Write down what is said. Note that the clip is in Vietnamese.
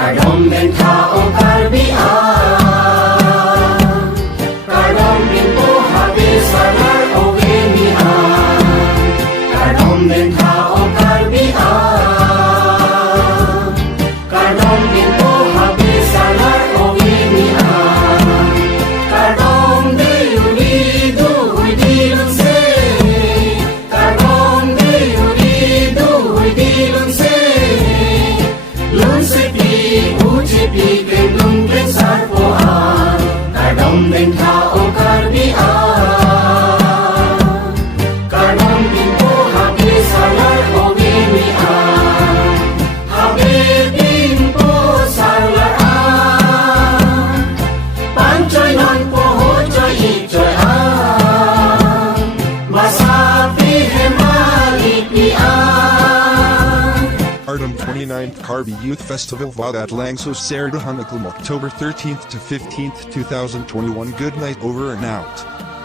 Kadom ben tao karbian, kadom bin po habis salar ogenian. Kadom ben tao karbian, kadom bin po habis salar ogenian. Kadom de unido huidilun se, kadom de unido huidilun se. Lun se pi uji pi kendung ken sarpoan, kadom ben tao karbian, kadom bin po habis salar ogenian. Habis bin po salar an, panchoy non po hochoy ichoy an, masapi hemalipian. Ardum 29th Karbi Youth Festival Vadat Langso Saradahanaklam October 13th to 15th 2021. Good night, over and out.